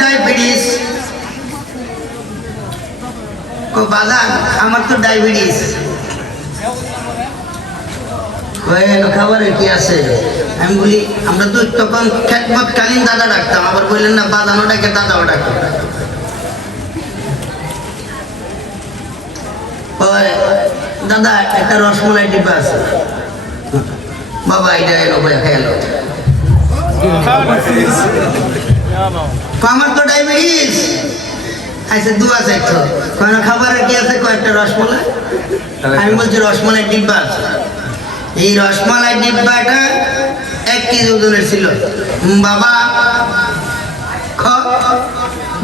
Diabetes. ও বাজান আমার তো ডায়াবেটিস। খাবারের কি আছে? আমি বলি আমরা তো তখন খেদমতকালীন দাদা ডাকতাম, আবার বললেন না বাজানো ডাকে দাদাও ডাকতাম। দাদা একটা রসমলাই ডিব্বা আছে, বাবা এটা এলো খেয়াল। আমার তো ডায়াবেটিস। আচ্ছা দুয়া চাইছো কেন খাবারের কি আছে? কয়েকটা রসমলাই। আমি বলছি রসমলাই ডিব্বা আছে। এই রসমালাই ডিব্বাটা 1 কেজি ওজনের ছিল। বাবা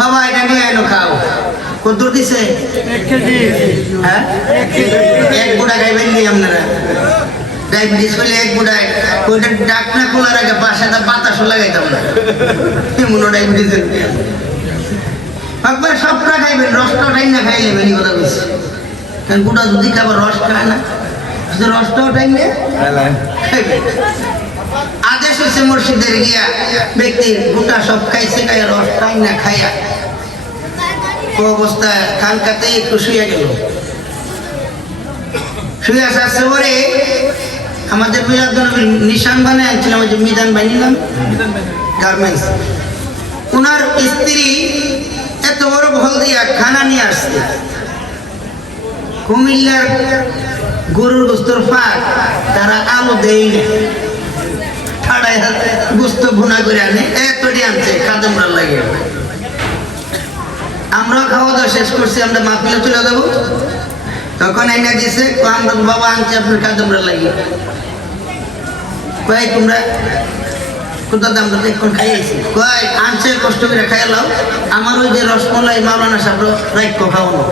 বাবা এটা নিয়ে এনো খাও। কত দিছে? 1 কেজি। হ্যাঁ 1 গুড়া খাইবেন নি আপনারা? ডায়াবেটিস হলে 1 গুড়া ওইটা ডাকনা খোলার আগে পাশে বাতাসও লাগাইতাম না, এমন ডায়াবেটিস। একবার সবটা খাইবেন, রসটা টাইম না খাইলে বেরি কথা বলছি। কারণ গুড়া যদি খাবার রস খায় না, রসটাও টাইম নেই। আদেশ হয়েছে মসজিদের গিয়া ব্যক্তির গোটা সব খাইছে, খাইয়া রস টাইম না খাইয়া অবস্থায় খানকাতে একটু শুয়ে গেল। শুয়ে আসছে পরে আমাদের মিলাদ নবীর নিশান বানায় আনছিলাম, ওই যে মিজান বানিলাম গার্মেন্টস। ওনার স্ত্রী এত বড় ভল দিয়া খানা নিয়ে আসছে। কুমিল্লার গরুর গোস্তর ফাঁক তারা আলু দেই না, ঠাড়াই গোস্ত ভুনা করে আনে, এতটি আনছে কাদমরা লাগে। আমরা খাওয়া দাওয়া শেষ করছি, আমরা মাহফিলে চলে যাবো। তখন এনে দিছে আমরা বাবা আনছে আপনার কাদমরা লাগে। কয় তোমরা কোথাও আমরা তো এখন খাইয়েছি। কয় আনছে কষ্ট করে খাইলাম, আমার ওই যে রসমলাই মাওলানা সাহেব রাইক্য খাওয়ানো।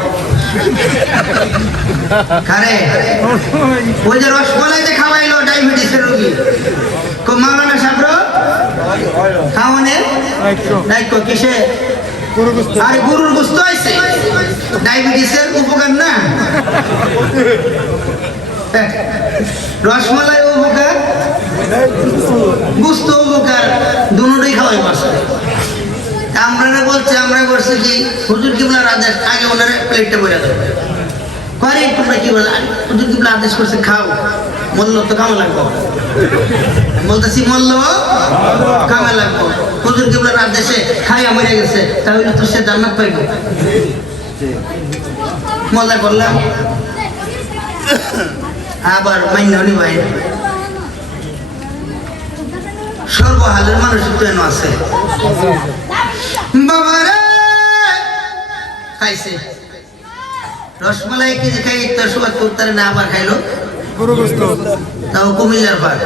কারে ওই যে রসমালাইতে খাওয়াইলো ডায়াবেটিসের রোগী, মাওলানা সাহেব খাওয়ানের রাইক্য কিসে? আরে গরুর গোস্ত আছে, ডায়াবেটিসের উপকার না। রসমালাই উপকার, গোস্ত উপকার, দুটোই খাওয়াই পারছে। আমরা বলছে আমরা করছি কি হুজুর কিবলার আদেশ, আগে ওনারা প্লেটটা বলে দেবো। করে তোমরা কি বলে হুজুর কিবলা আদেশ করছে খাও, মূল্য তো কামে লাগবো। বলতেছি মূল্য কামে লাগবো। হুজুর কিবলার আদেশে খাইয়া মরে গেছে, তাহলে তো সে জান্নাত পাইব। মজা করলাম, আবার মাইন্য ভাই সর্বহালের মানুষ তো এনে আছে। বাবারে খাইছে রসমালাই কেজি খাই, 170 না আবার খাইলো গরু গোস্ত, তাও কুমিল্লার পাক।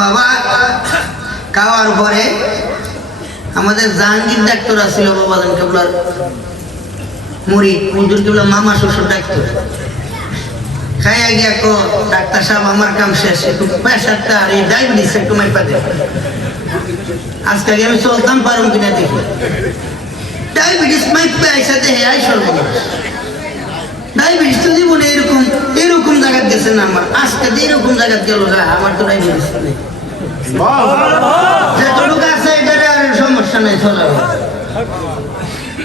বাবা খাওয়ার পরে আমাদের জাহাঙ্গীর ডাক্তার আসছিল, বাবাজান কেবলার মুড়ি হুজুর কেবলা মামা শ্বশুর ডাক্তার। খাইয়া গিয়া কো ডাক্তার সাহেব আমার কাম শেষ, একটু প্রেশারটা আর এই ডায়াবেটিস একটু মাইপা দে। আজকে আমি চলতাম পারুম কিনা দেখি, ডায়াবেটিস মাইপা আইসা দেহে আই সর্বনাশ। ডায়াবেটিস তো জীবনে এরকম এরকম জায়গা গেছে না আমার, আজকে এরকম জায়গা গেল না। আমার তো ডায়াবেটিস নেই, যেটুকু আছে এটার আর সমস্যা নেই, চলে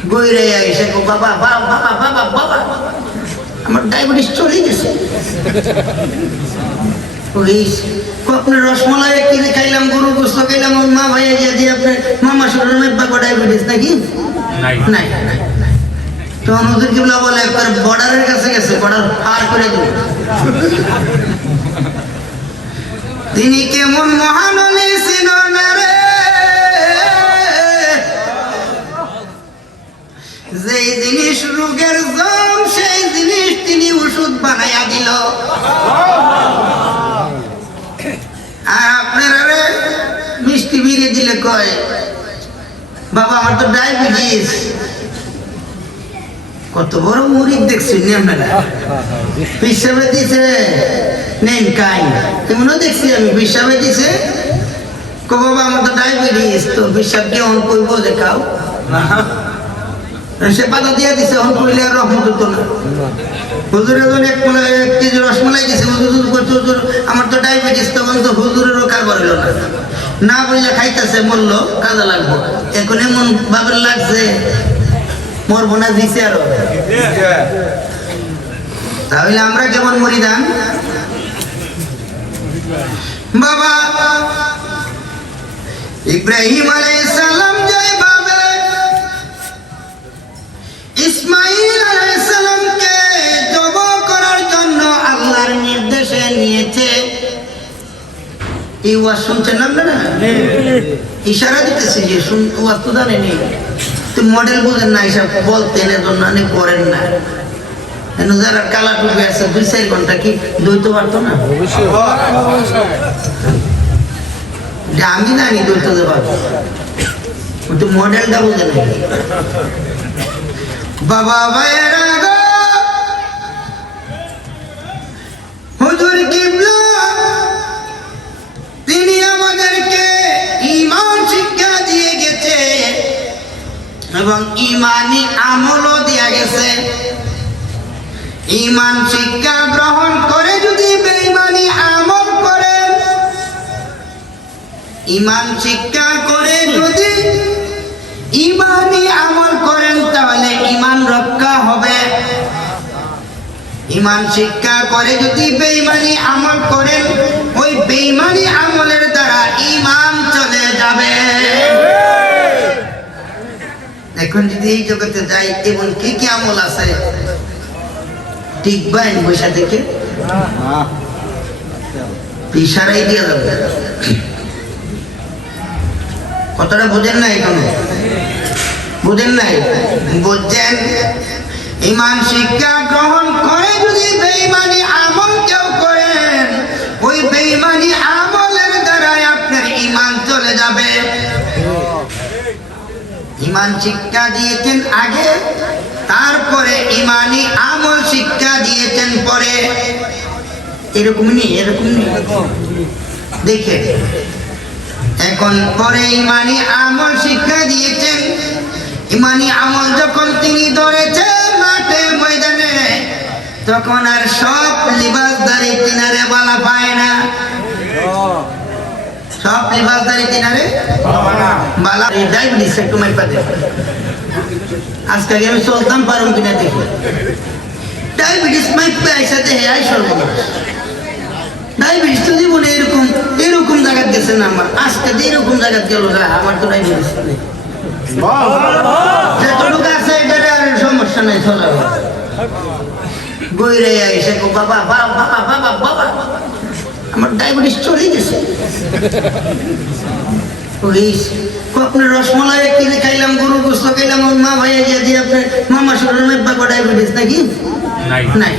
বইরে আইসে বাবা বাবা বাবা বাবা আমার ডায়াবেটিস চলে গেছে। আপনার রসমালাই কিনে খাইলাম, গরু গোস্ত খাইলাম, মা ভাইয়া গিয়ে দিয়ে আপনার মামা শরীর মেপা ডায়াবেটিস নাকি নাই। তখন হুজুর কিবলা বলে একবার বর্ডারের কাছে গেছে, বর্ডার পার করে দিল। তিনি কেমন মহান ছিল না রে, যেই জিনিস রোগের জম সেই জিনিস তিনি ওষুধ বানাইয়া দিল। আর আপনারা মিষ্টি বিড়ে দিলে কয় বাবা আমার তো ডায়াবেটিস। কত বড় মুরিদ দেখছেন আপনারা, হিসাবে দিছে নেন কাই তেমনও দেখছি আমি, হিসাবে দিছে কো বাবা আমার তো ডায়াবেটিস। তো হিসাব কি অন করব দেখাও, সে পাতা দিয়ে দিছে, অন করলে আর রহমত হতো না। হুজুরের জন্য 1 কেজি রসমালাই দিছে, হুজুর আমার তো ডায়াবেটিস। তখন তো হুজুরেরও কারবার হলো না, না বইলে খাইতেছে মরলো কাজে লাগবো, এখন এমন ভাবে লাগছে মরবো না দিছে আরো। তাহলে আমরা কেমন মরিদান বাবা ইব্রাহিম আলাইহিস সালাম যেভাবে ইসমাঈল আলাইহিস সালামকে জবাহ করার জন্য আল্লাহর নির্দেশে নিয়েছে, এই ওয়াজ শুনছেন আপনারা? ইশারা দিতেছে যে ওয়াজ তো জানেনি, তো মডেল বোঝেন না, হিসাব বলতেন এজন্য আপনি করেন না। যারা কালা টুপি আছে 2-4 ঘন্টা কি দইতে পারতো না? আমি জানি দইতে পারবো, কিন্তু মডেলটা বোঝেন বাবা ভাইয়েরা গো, হুজুর কিবলা তিনি আমাদেরকে ঈমান শিক্ষা দিয়ে গেছে এবং ঈমানি আমলও দিয়ে গেছে। ঈমান শিক্ষা গ্রহণ করে যদি বেঈমানি আমল করেন, ঈমান শিক্ষা করে যদি ঈমানি আমল করেন তাহলে ঈমান রক্ষা হবে। ঈমান শিক্ষা করে যদি বেঈমানি আমল করেন, ওই বেঈমানি আমলের দ্বারা ঈমান চলে যাবে। এখন যদি এই জগতে যাই, এমন কি কি আমল আছে ঠিক বাইন বৈশা থেকে ইশারাই দিয়ে যাবে। কথাটা বোঝেন না? এখানে বোঝেন নাই? বুঝছেন? ঈমান শিক্ষা গ্রহণ করে যদি বেঈমানি আমল কেউ করেন, ওই বেঈমানি আমলের দ্বারা আপনার ঈমান চলে যাবে। ঈমান শিক্ষা দিয়েছেন আগে, তারপরে ঈমানি আমল শিক্ষা দিয়েছেন পরে। এরকম নেই, এরকম নেই। দেখে এখন পরে ঈমানি আমল শিক্ষা দিয়েছেন। ঈমানি আমল যখন তিনি ধরেছেন মাঠে ময়দানে, তখন আর সব লিবাসদারি তিনারে বালা পায় না। সব লিবাসদারি তিনারে বালা ডায়াবেটিস একটু মাই পাতে। আজকে আমি চলতাম পারুম কিনা দেখি, ডায়াবেটিস মাইপে আইসাতে হ্যাঁ সর্বনাশ। ডায়াবেটিস তো জীবনে এরকম এরকম জায়গা গেছে না আমার, আজকে এরকম জায়গা গেল না আমার তো ডায়াবেটিস নেই। যতটুকু আছে এটারে আর সমস্যা নাই, চলে বইরে আইসে বাবা বাবা বাবা বাবা বাবা আমার ডায়াবেটিস চলে গেছে। আপনার রসমলাই কিনে খাইলাম, গরুর গোস্ত খাইলাম, মা ভাইয়া গিয়ে দিয়ে আপনার মামা শরীরের ডায়াবেটিস নাকি নাই?